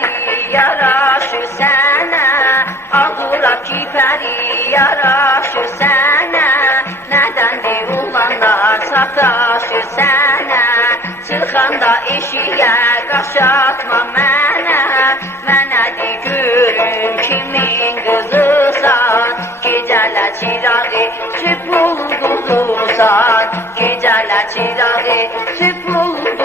peri yaraşır sənə, ağıra ki peri yaraşır sənə, nədəndir olanlar sataşır sənə, çıxanda eşiyə qaşatma mənə, mənədir görüm kimin qızısan, gecələ çirağı süpulduzusan, gecələ çirağı süpulduzusan.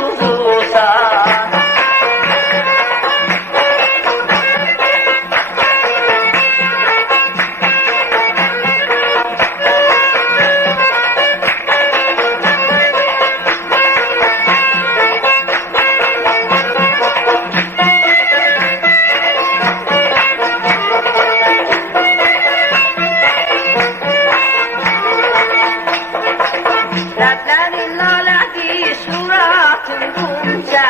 Ləblərin lalədir, suratın qunca,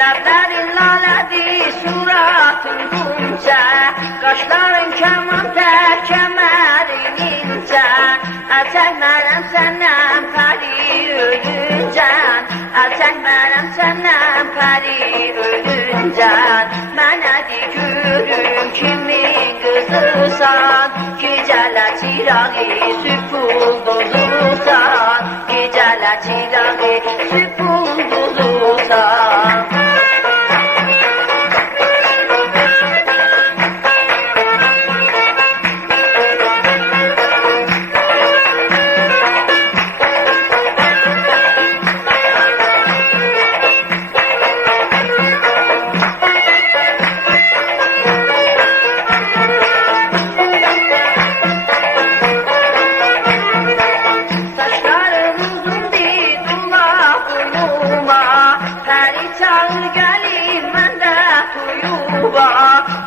ləblərin lalədir, suratın qunca, qaşların kəman tər, kəmərin incə, əl çəkmərəm səndən pəri ölüncən, əl çəkmərəm səndən pəri ölüncən, mənədir görüm kimin qızısan, gecələ çirağı süpulduzusan, gecələ çirağı süpulduzusan.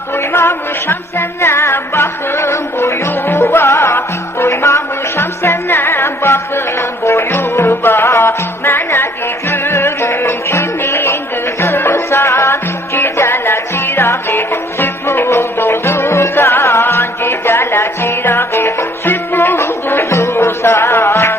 Duymamışam səndən baxın boyuba, duymamışam səndən baxın boyuba, mənədir görüm kimin qızısan, gecələ çirağı süpulduzusan, gecələ çirağı süpulduzusan.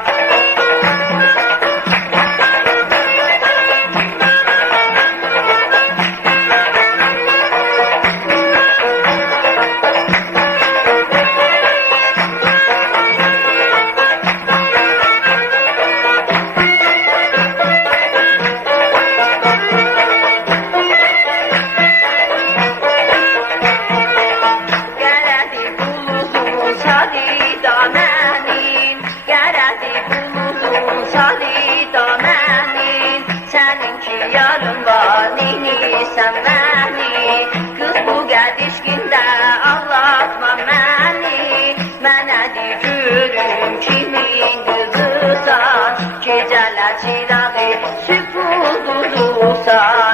Səninki yarın var, neynisən məni, qız bu qədişkində ağlatma məni, mənədir görüm kimin qızısan, gecələ çirağı süpulduzusan.